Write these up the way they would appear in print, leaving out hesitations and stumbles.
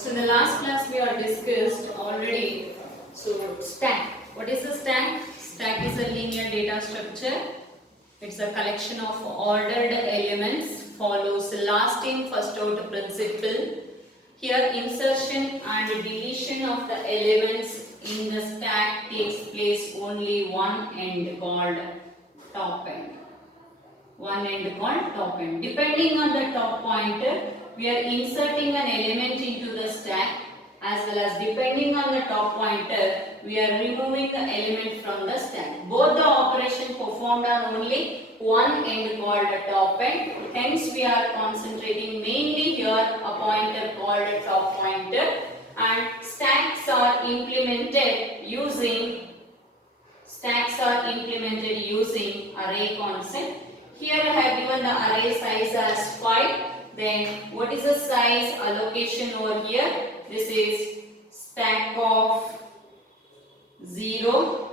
So in the last class we are discussed already. So stack. What is a stack? Stack is a linear data structure. It's a collection of ordered elements. Follows last in first out principle. Here insertion and deletion of the elements in the stack takes place only one end called top end. One end called top end. Depending on the top pointer, we are inserting an element into the stack, as well as depending on the top pointer, we are removing the element from the stack. Both the operation performed on only one end called top end. Hence, we are concentrating mainly here a pointer called top pointer, and stacks are implemented using array concept. Here I have given the array size as 5. Then what is the size allocation over here? This is stack of 0,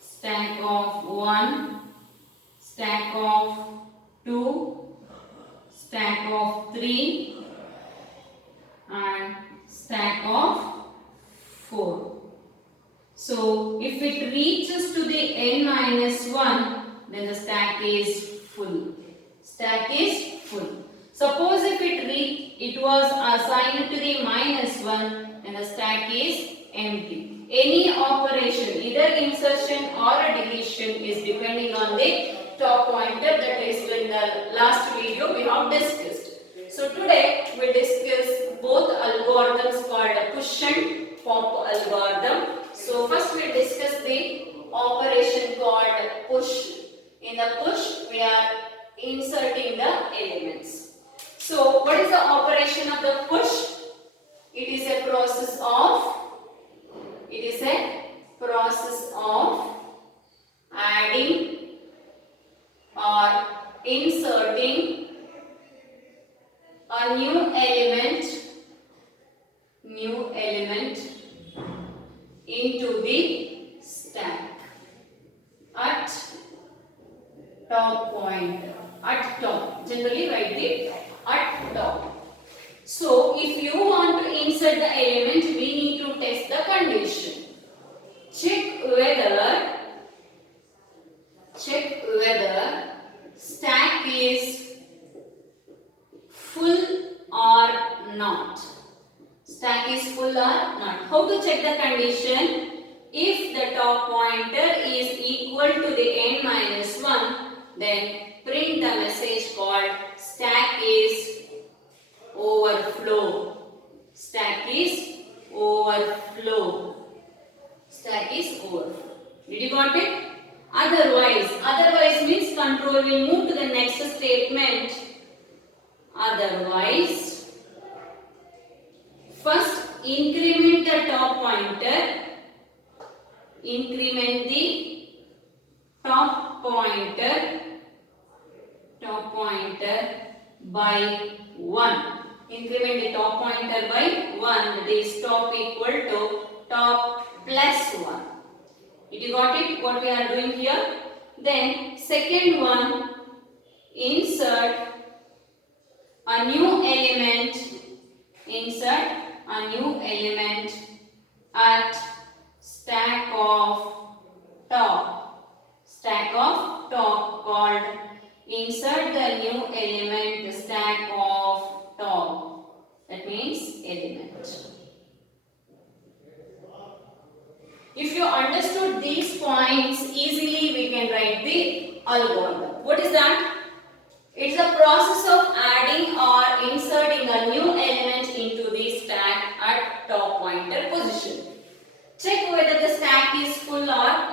stack of 1, stack of 2, stack of 3 and stack of 4. So if it reaches to the n minus 1, then the stack is full. Stack is full. Suppose if it was assigned to the minus 1, then the stack is empty. Any operation, either insertion or a deletion, is depending on the top pointer. That is in the last video we have discussed. So today we will discuss both algorithms called push and pop algorithm. So first we will discuss the operation called push. In the push, we are inserting the elements. So, what is the operation of the push? It is a process of adding or inserting a new element into the stack at top pointer, at top. Generally write the at top. So if you want to insert the element, we need to test the condition. Check whether stack is full or not. Stack is full or not. How to check the condition? If the top pointer is equal to the n minus 1, then print the message called stack is overflow. Stack is overflow. Stack is overflow. Did you got it? Otherwise means control will move to the next statement. Otherwise, first increment the top pointer. Increment the top pointer by 1. Increment the top pointer by 1. That is top equal to top plus 1. Did you got it? What we are doing here? Then second one, insert a new element. Insert a new element at stack of top. Stack of top called insert the new element stack of top. That means element. If you understood these points easily, we can write the algorithm. What is that? It's a process of adding or inserting a new element into the stack at top pointer position. Check whether the stack is full or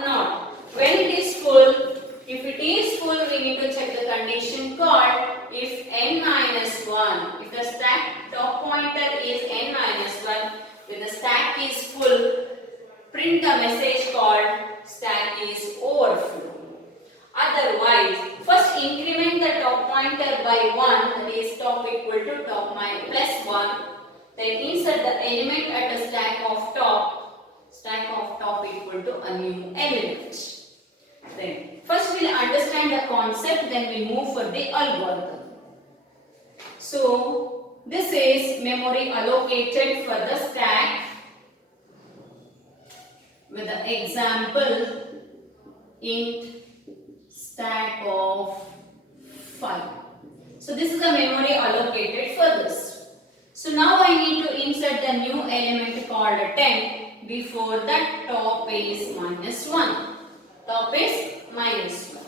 not. When it is full, if it is full, we need to check the condition called if n minus 1. If the stack top pointer is n minus 1, when the stack is full, print the message called stack is overflow. Otherwise, first increment the top pointer by 1, that is top equal to top plus 1. Then insert the element at the stack of top equal to a new element. Then first we will understand the concept, then we move for the algorithm. So This is memory allocated for the stack with the example int stack of 5. So this is the memory allocated for this. So now I need to insert the new element called 10 before that top is minus 1. Top is minus 1.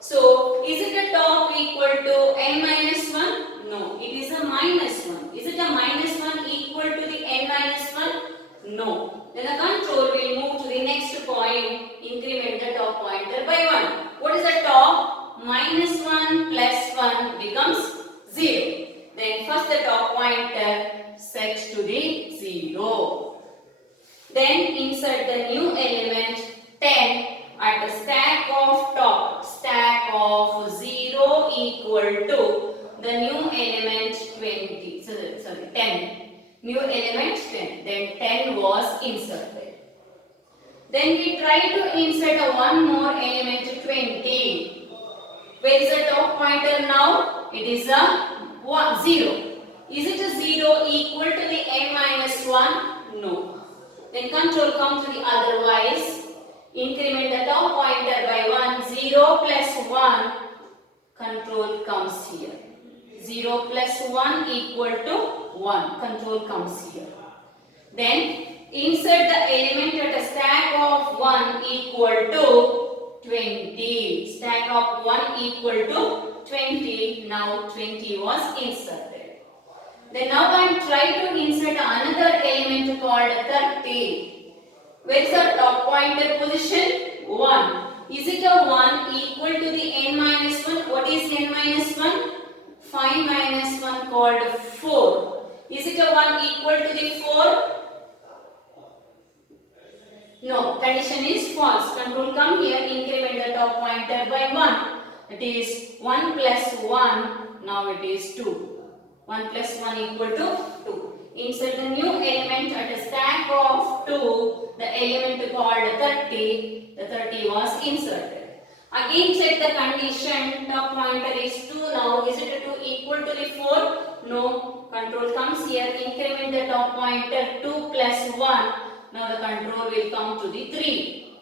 So is it a top equal to n minus 1? No, it is a minus 1. Is it a minus 1 equal to the n minus 1? No. Then the control will move to the next point, increment the top pointer by 1. What is the top? Minus 1 plus 1 becomes 0. Then first the top pointer set to the 0. Then insert the new element 10 at the stack of top. Stack of 0 equal to the new element 20. Sorry, 10. New element 10. Then 10 was inserted. Then we try to insert one more element 20. Where is the top pointer now? It is a 0. Is it a 0 equal to the n minus 1? No. Then control comes to the otherwise. Increment the top pointer by 1. 0 plus 1. Control comes here. 0 plus 1 equal to 1. Control comes here. Then insert the element at a stack of 1 equal to 20. Stack of 1 equal to 20. Now 20 was inserted. Then now I am trying to insert another element called 30. Where is the top pointer position? 1. Is it a 1 equal to the n minus 1? What is n minus 1? 5 minus 1 called 4. Is it a 1 equal to the 4? No, condition is false. Control come here, increment the top pointer by 1. It is 1 plus 1, now it is 2. 1 plus 1 equal to 2. Insert the new element at a stack of 2, the element called 30, the 30 was inserted. Again check the condition, top pointer is 2 now, is it 2 equal to the 4? No, control comes here, increment the top pointer 2 plus 1, now the control will come to the 3.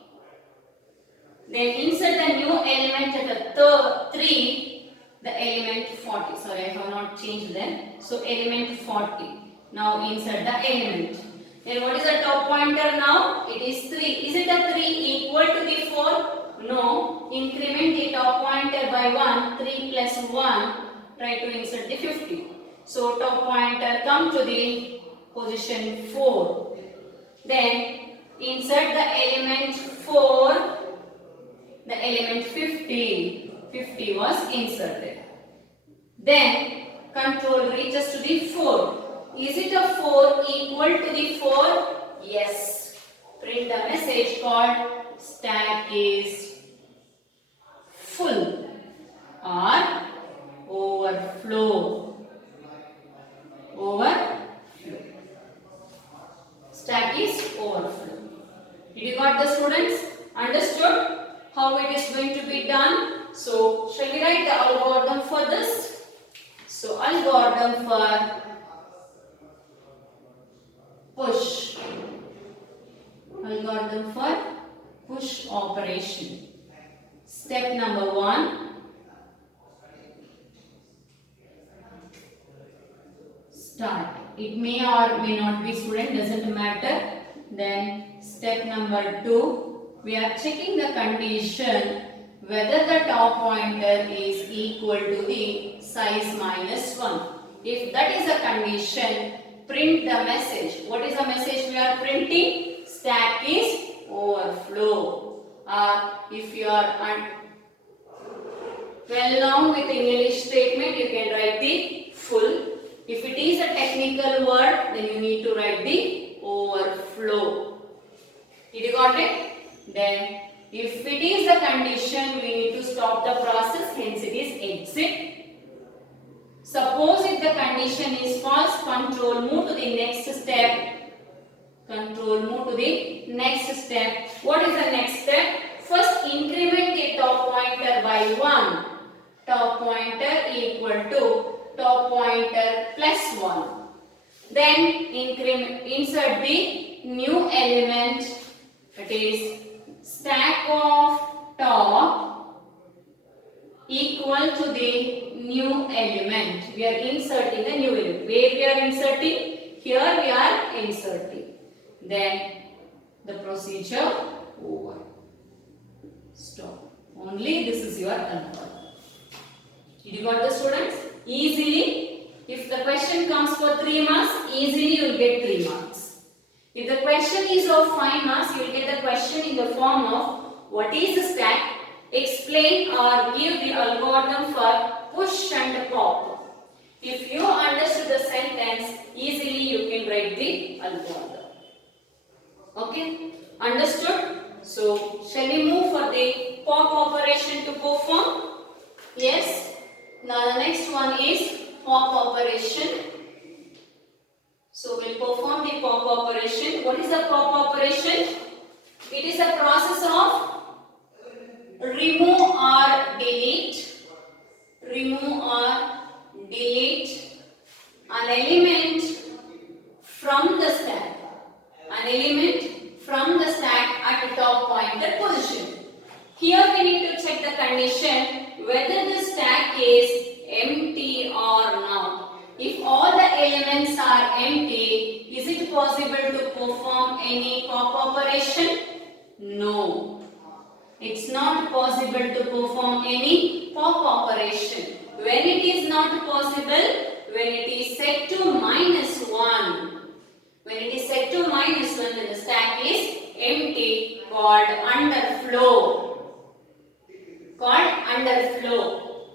Then insert the new element at the 3, the element 40, sorry I have not changed them, so element 40. Now insert the element. Then what is the top pointer now? It is 3. Is it a 3 equal to the 4? No. Increment the top pointer by 1. 3 plus 1. Try to insert the 50. So top pointer come to the position 4. Then insert the element 4. The element 50. 50 was inserted. Then control reaches to the 4. Is it a 4 equal to the 4? Yes. Print the message called stack is full or overflow. Overflow. Stack is overflow. Did you got the students? Understood how it is going to be done? So shall we write the algorithm for this? So algorithm for push. Algorithm for push operation. Step number 1. Start. It may or may not be student, doesn't matter. Then step number 2. We are checking the condition whether the top pointer is equal to the size minus 1. If that is a condition, print the message. What is the message we are printing? Stack is overflow. Or if you are well known with English statement, you can write the full. If it is a technical word, then you need to write the overflow. Did you got it? Then if it is the condition, we need to stop the process, hence it is exit. Suppose if the condition is false, control move to the next step. Control move to the next step. What is the next step? First increment the top pointer by 1. Top pointer equal to top pointer plus 1. Then insert the new element, that is stack of top equal to the new element. We are inserting the new element. Where we are inserting? Here we are inserting. Then the procedure over. Stop. Only this is your control. Did you got the students? Easily, if the question comes for 3 marks, easily you will get 3 marks. If the question is of 5 marks, you will get the question in the form of what is the stack, explain or give the algorithm for push and pop. If you understood the sentence, easily you can write the algorithm. Okay? Understood? So, shall we move for the pop operation to perform? Yes. Now the next one is pop operation. So, we'll perform the pop operation. What is the pop operation? It is a process of remove or delete an element from the stack. At the top pointer position. Here we need to check the condition whether the stack is empty or not. If all the elements are empty, is it possible to perform any pop operation? No. It's not possible to perform any pop operation. When it is not possible, when it is set to -1. When it is set to -1, then the stack is empty, called underflow.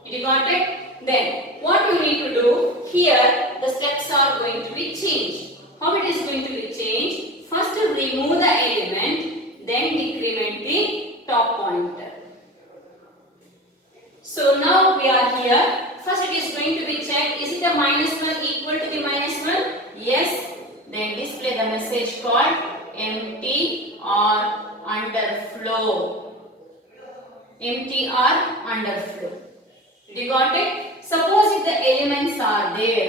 Did you got it? Then what you need to do here, the steps are going to be changed. How it is going to be changed? First remove the element, then decrement the top pointer. So now we are here. First it is going to be checked, is it a -1 equal to the -1? Yes. Then display the message called empty or underflow. Empty or underflow. Did you got it? Suppose if the elements are there,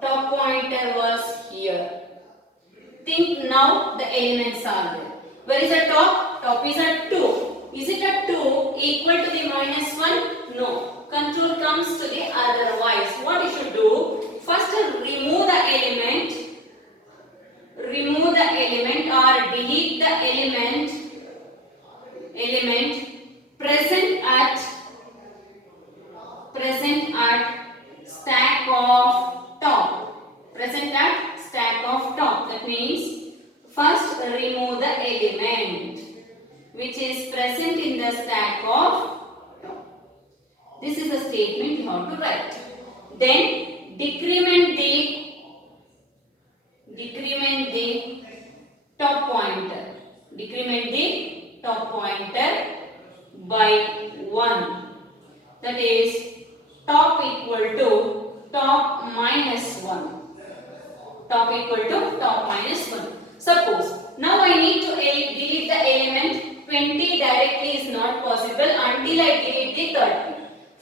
top pointer was here. Think now the elements are there. Where is the top? Top is at 2. Is it at 2 equal to the -1? No. Control comes to the otherwise. What you should do? First remove the element. Or delete the element present at stack of top. That means first remove the element which is present in the stack of top. This is a statement you have to write. Then decrement the top pointer. Decrement the top pointer by 1. That is top equal to top -1. Top equal to top -1. Suppose now I need to delete the element 20 directly is not possible until I delete the 30.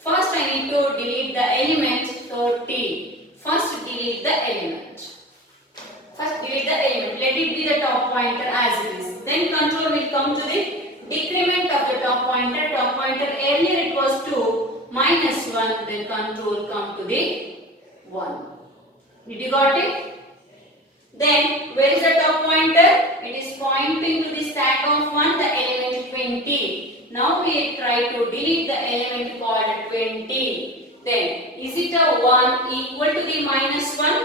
First I need to delete the element 30. First delete the element. Let it be the top pointer as it is. Then control will come to the decrement of the top pointer. Top pointer earlier it was 2 -1. Then control come to the 1. Did you got it? Then where is the top pointer? It is pointing to the stack of 1, the element 20. Now we try to delete the element called 20. Then is it a 1 equal to the -1?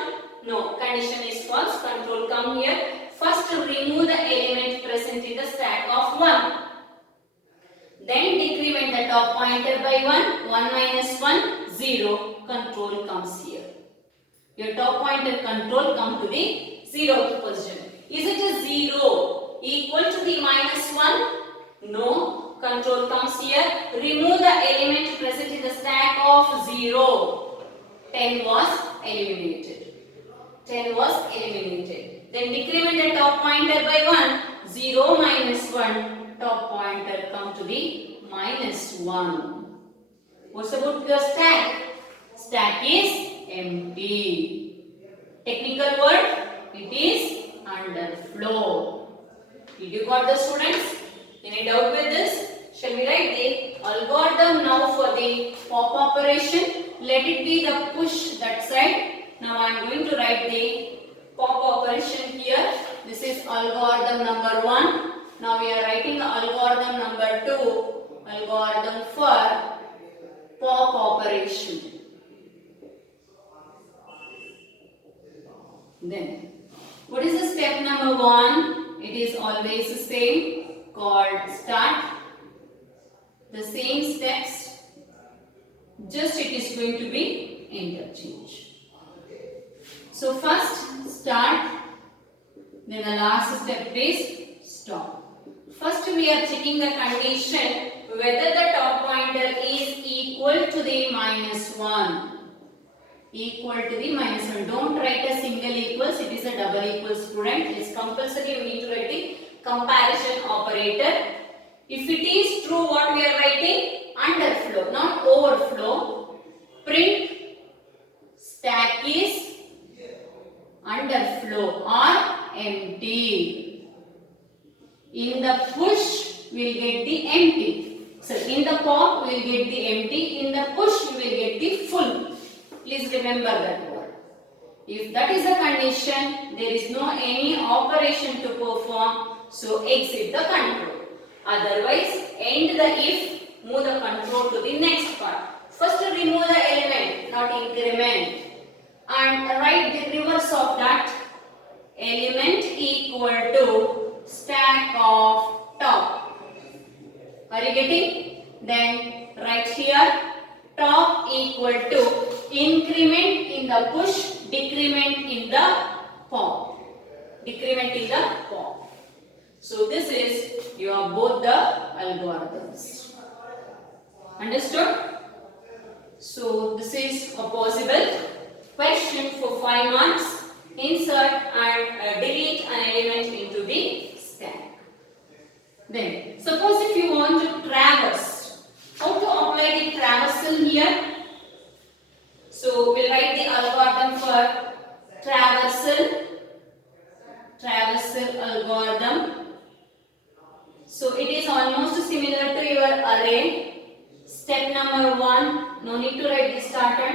No, condition is false. Control come here. First remove the element present in the stack of 1. Then decrement the top pointer by 1. 1 - 1, 0. Control comes here. Your top pointer control come to the 0th position. Is it a 0 equal to the -1? No. Control comes here. Remove the element present in the stack of 0. 10 was eliminated. Then decrement the top pointer by 1. 0 - 1. Top pointer come to the -1. What's about your stack? Stack is empty. Technical word, it is underflow. Did you got the students? Any doubt with this? Shall we write the algorithm now for the pop operation? Let it be the push that side. Now I am going to write the pop operation here. This is algorithm number 1. Now we are writing algorithm number 2. Algorithm for pop operation. Then, what is the step number 1? It is always the same, called start. The same steps, just it is going to be interchange. So first start, then the last step is stop. First we are checking the condition whether the top pointer is equal to the -1. Equal to the -1. Don't write a single equals, it is a double equals, student. It is compulsory, you need to write the comparison operator. If it is true, what we are writing? Underflow, not overflow. Print stack is underflow or empty. In the push, we will get the empty. So in the pop, we will get the empty. In the push, we will get the full. Please remember that word. If that is the condition, there is no any operation to perform. So exit the control. Otherwise, end the if, move the control to the next part. First remove the element, not increment. And write the reverse of that. Element equal to stack of top. Are you getting? Then write here top equal to increment in the push, decrement in the pop. Decrement in the pop. So this is your both the algorithms. Understood? So this is a possible question for 5 marks. Insert and delete an element into the stack. Then suppose if you want to traverse, how to apply the traversal here? So we'll write the algorithm for traversal algorithm. So it is almost similar to your array. Step number 1, no need to write the starter.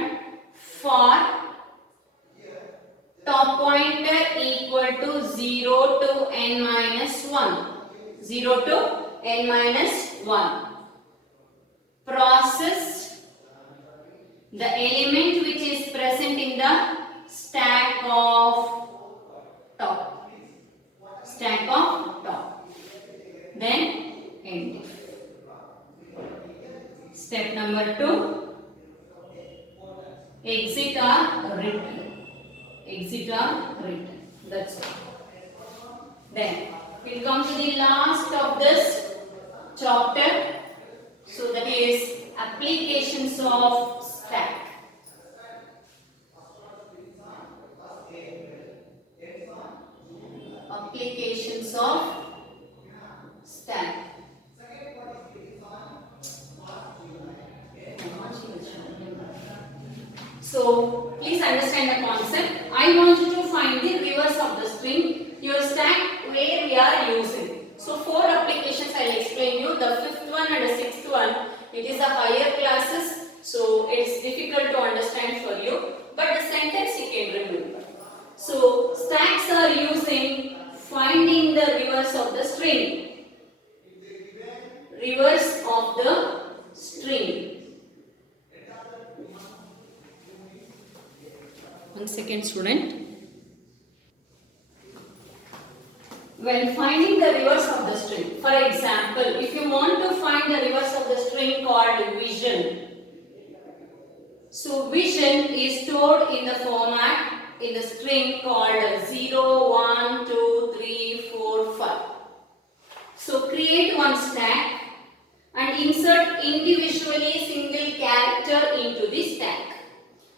For top pointer equal to 0 to n minus 1. 0 to n minus 1. Process the element which is present in the stack of top. Stack of top. Then end. Step number 2. Exit or return. Exit or return. That's all. Then we'll come to the last of this chapter. So that is applications of stack. Applications of stack. So please understand the concept. I want you to find the reverse of the string, your stack where we are using. So 4 applications I will explain you. The 5th one and the 6th one, it is a higher classes, so it's difficult to understand for you. But the sentence you can remember. So stacks are using finding the reverse of the string. Reverse of the string. 1 second, student. When finding the reverse of the string, for example, if you want to find the reverse of the string called vision, so vision is stored in the format in the string called 0, 1, 2, 3, 4, 5. So create one stack and insert individually single character into the stack.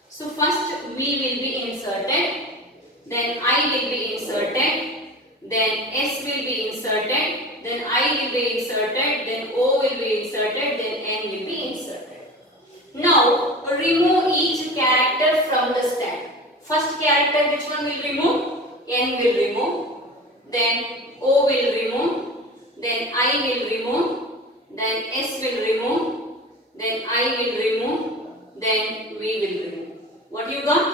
So first V will be inserted, then I will be inserted, then S will be inserted, then I will be inserted, then O will be inserted, then N will be inserted. Now remove each character from the stack. First character, which one will remove? N will remove, then O will remove, then I will remove, then S will remove, then I will remove, then V will remove. What you got?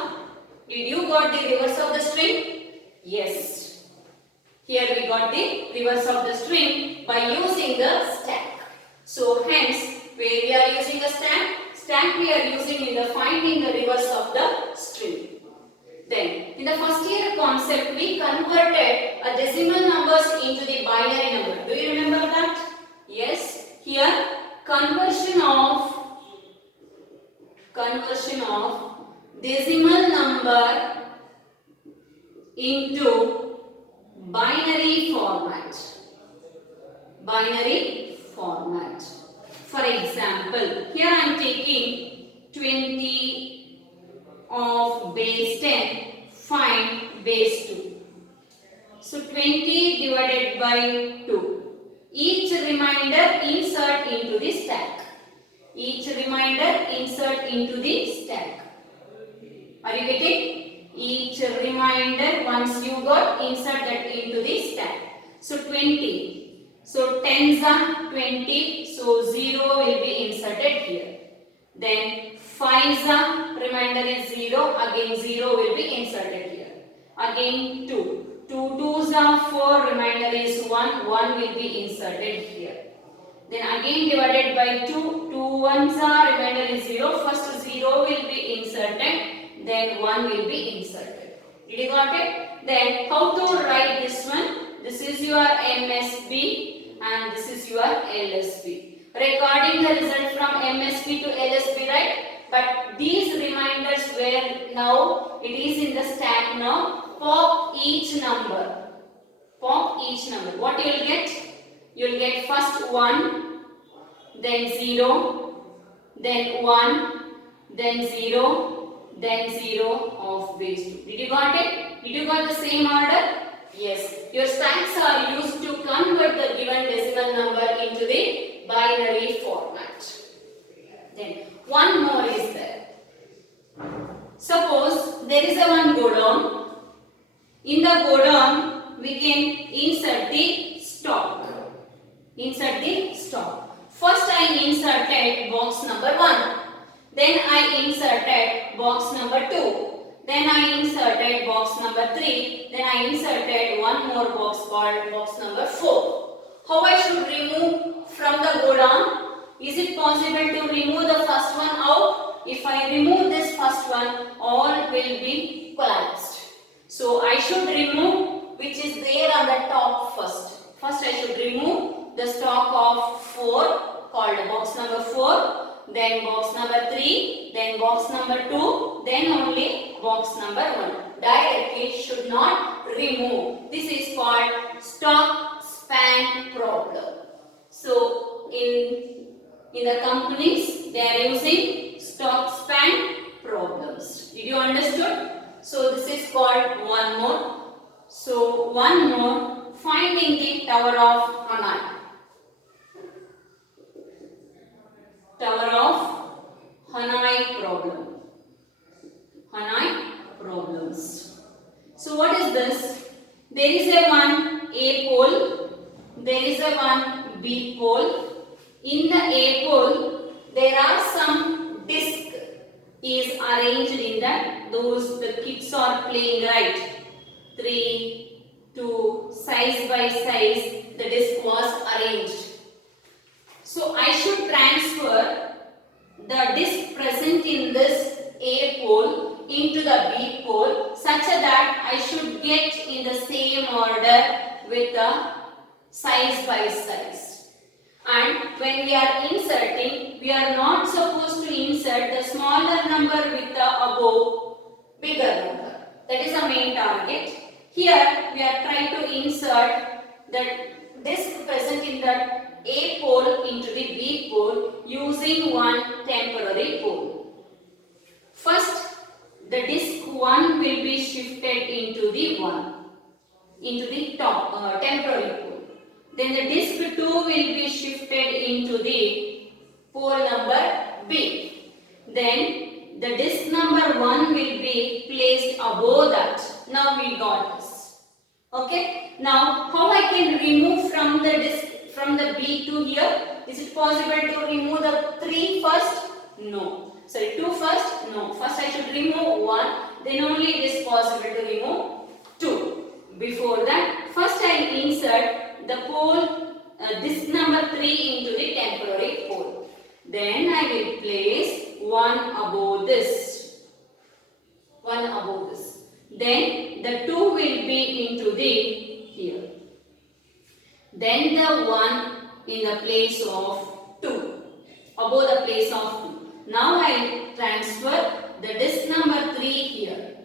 Did you got the reverse of the string? Yes. Here we got the reverse of the string by using the stack. So hence, where we are using a stack? Stack we are using in the finding the reverse of the string. Then, in the first year concept, we converted a decimal numbers into the binary number. Do you remember that? Yes. Here, conversion of decimal number into binary format. For example, here I am taking 20 of base 10, find base 2. So 20 divided by 2. Each remainder insert into the stack. Are you getting? Each remainder, once you got, insert that into the stack. So 20. So 10s are 20. So 0 will be inserted here. Then 5s are, remainder is 0. Again 0 will be inserted here. Again 2. 2 2s are 4. Remainder is 1. 1 will be inserted here. Then again divided by 2. 2 1s are, remainder is 0. First 0 will be inserted. Then 1 will be inserted. Did you got it? Then how to write this one? This is your MSB and this is your LSB. Recording the result from MSB to LSB, right? But these reminders where now it is in the stack now. Pop each number. What you will get? You will get first 1, then 0, then 1, then 0, then 0 of base 2. Did you got it? Did you got the same order? Yes. Your stacks are used to convert the given decimal number into the binary format. Then one more is there. Suppose there is a one go down. In the go down, we can insert the stock. First I inserted box number 1. Then I inserted box number 2. Then I inserted box number 3. Then I inserted one more box called box number 4. How I should remove from the go down? Is it possible to remove the first one out? If I remove this first one, all will be collapsed. So I should remove which is there on the top first. First I should remove the stock of 4 called box number 4. Then box number 3, then box number 2, then only box number 1. Directly should not remove. This is called stock span problem. So in the companies they are using stock span problems. Did you understood? So this is called one more. So one more, finding the Tower of Hanoi. Tower of Hanoi problem. Hanoi problems. So what is this? There is a one A pole. There is a one B pole. In the A pole, there are some disc is arranged in that. Those the kids are playing, right? 3, 2, size by size, the disc was arranged. So I should transfer the disc present in this A pole into the B pole such that I should get in the same order with the size by size. And when we are inserting, we are not supposed to insert the smaller number with the above bigger number. That is the main target. Here we are trying to insert the disc present in the A pole into the B pole using one temporary pole. First, the disc 1 will be shifted into the top temporary pole. Then the disc 2 will be shifted into the pole number B. Then the disk number 1 will be placed above that. Now we got this. Okay. Now how I can remove from the disk from the B2 here? Is it possible to remove the 3 first? No. Sorry, 2 first? No. First I should remove 1. Then only it is possible to remove 2. Before that, first I insert the pole disk number 3 into the temporary pole. Then I will place 1 above this. 1 above this. Then the 2 will be into the here. Then the 1 in the place of 2. Above the place of 2. Now I transfer the disk number 3 here.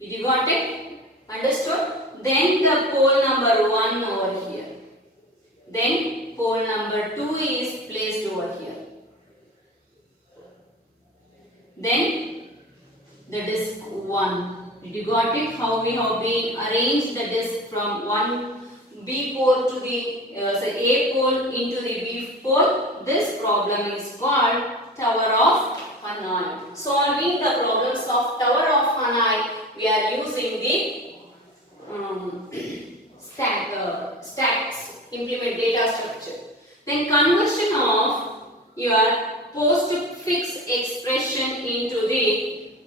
Did you got it? Understood? Then the pole number 1 over here. Then pole number 2 is placed over here. Then the disk 1. Did you got it? How we have been arranged the disk from one B pole to the A pole into the B pole. This problem is called Tower of Hanoi. Solving the problems of Tower of Hanoi, we are using the stacks, implement data structure. Then conversion of your postfix expression into the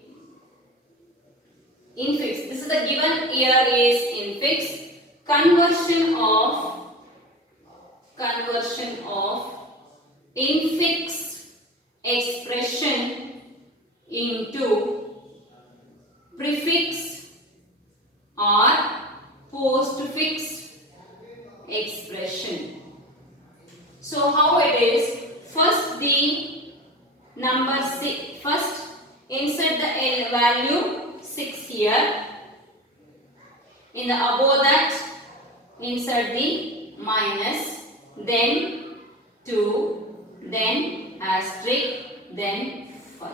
infix. This is the given here is infix. Conversion of infix expression into prefix or postfix expression. So how it is? First the number 6. First insert the value 6 here. In the above that insert the minus, then 2, then asterisk, then 5.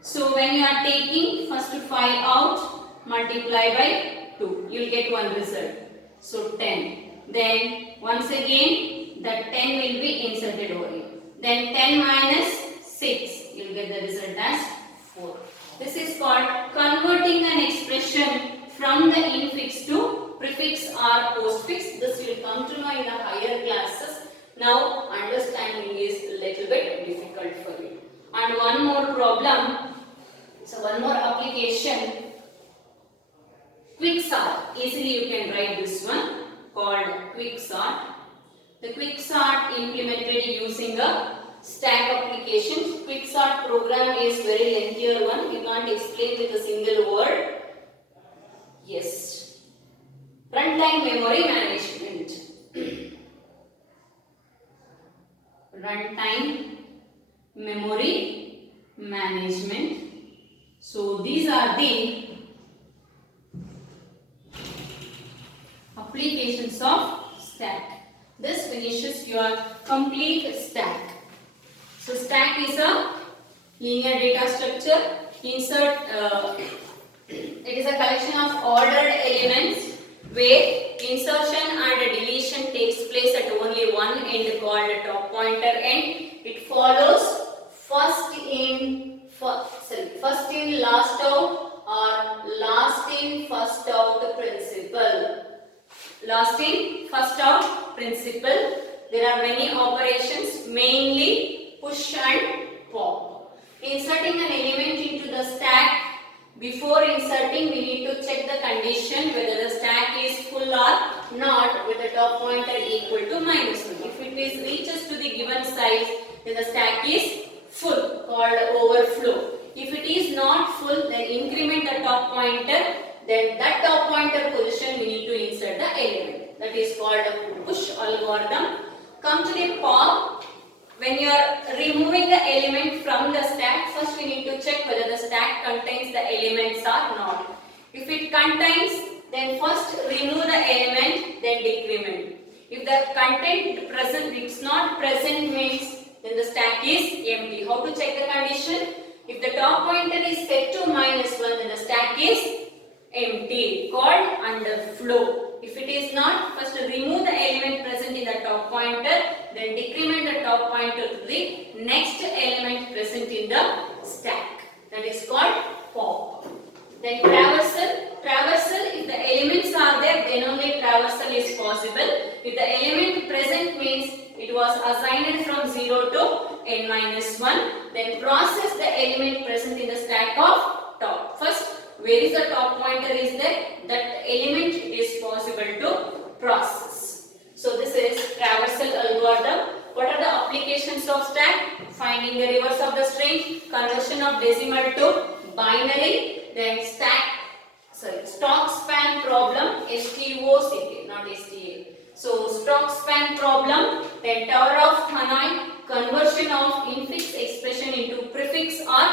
So when you are taking first 5 out, multiply by 2, you will get one result. So 10. Then once again the 10 will be inserted over here. Then 10 minus 6, you will get the result as 4. This is called converting an expression from the infix to prefix or postfix. This will come to know in the higher classes. Now understanding is a little bit difficult for you. And one more problem. So one more application. Quicksort. Easily you can write this one called quicksort. The quicksort implemented using a stack application. Quicksort program is very lengthier one. You can't explain with a single word. Yes. Runtime memory management. Runtime memory management. So these are the applications of stack. This finishes your complete stack. So stack is a linear data structure. Insert it is a collection of ordered elements where insertion and deletion takes place at only one end called a top pointer end. It follows first in last out or last in first out principle. Last in first out principle. There are many operations, mainly push and pop. Inserting an element into the stack. Before inserting, we need to check the condition whether the stack is full or not with the top pointer equal to -1. If it reaches to the given size, then the stack is full, called overflow. If it is not full, then increment the top pointer. Then that top pointer position we need to insert the element. That is called a push algorithm. Come to the pop. When you are removing the element from the stack, first we need to check whether the stack contains the elements or not. If it contains, then first remove the element, then decrement. If the content present, it's not present means then the stack is empty. How to check the condition? If the top pointer is set to -1, then the stack is empty, called underflow. If it is not, first remove the element present in the top pointer, then decrement the top pointer to the next element present in the stack. That is called pop. Then traversal. Traversal, if the elements are there, then only traversal is possible. If the element present means it was assigned from 0 to n minus 1, then process the element present in the stack of top. First, where is the top pointer is there, that element it is possible to process. So this is traversal algorithm. What are the applications of stack? Finding the reverse of the string, conversion of decimal to binary, then stock span problem, STOCK, not STA. So stock span problem, then Tower of Hanoi, conversion of infix expression into prefix or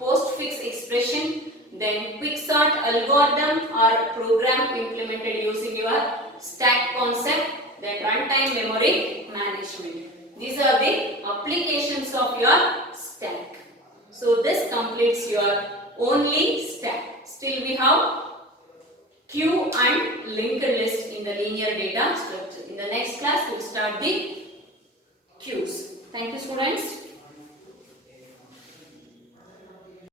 postfix expression, then quicksort algorithm or program implemented using your stack concept, then runtime memory management. These are the applications of your stack. So this completes your only stack. Still we have queue and linked list in the linear data structure. In the next class we will start the queues. Thank you, students.